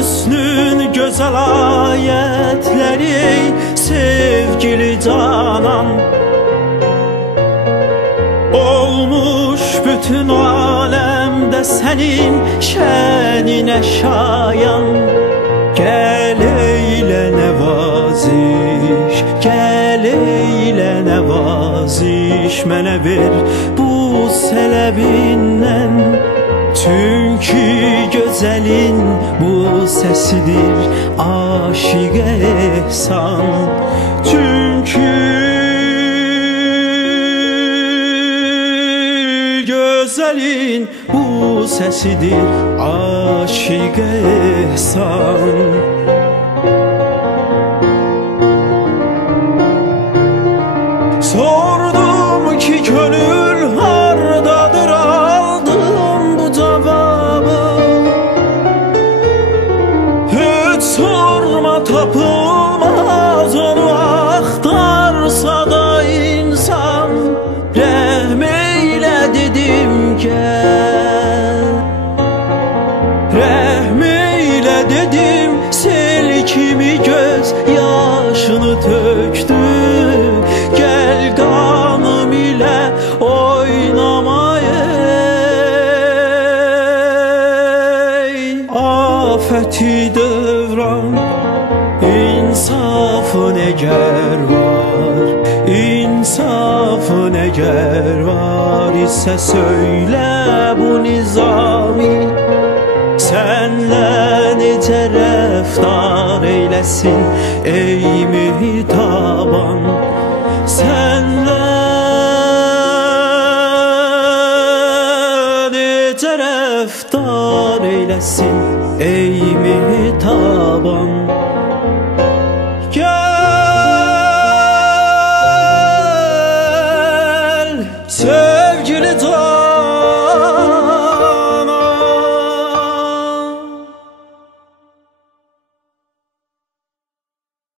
hüsnün güzel ayetleri sevgili canan. Olmuş bütün alemde senin şenine şayan. Gel eyle nevaziş, gel eyle nevaziş, mənə ver bu sələbindən. Çünkü güzelin bu sesidir aşıqə ehsan. Çünkü güzelin bu sesidir aşıqə ehsan. Sordum ki gönül hardadır, aldım bu cevabı. Hiç sorma, tapılmaz onu axtarsa da insan. Rəhm eylə dedim gel, rəhm eylə dedim, sel kimi göz yaşını töktü. Gel kanım ile oynamaya, afeti devran. İnsafın eğer var, insafın eğer var ise söyle bu nizami. Senle necə rəftar eyləsin ey mehtaban. Senle necə rəftar eyləsin ey mehtaban. Gel sevgili can.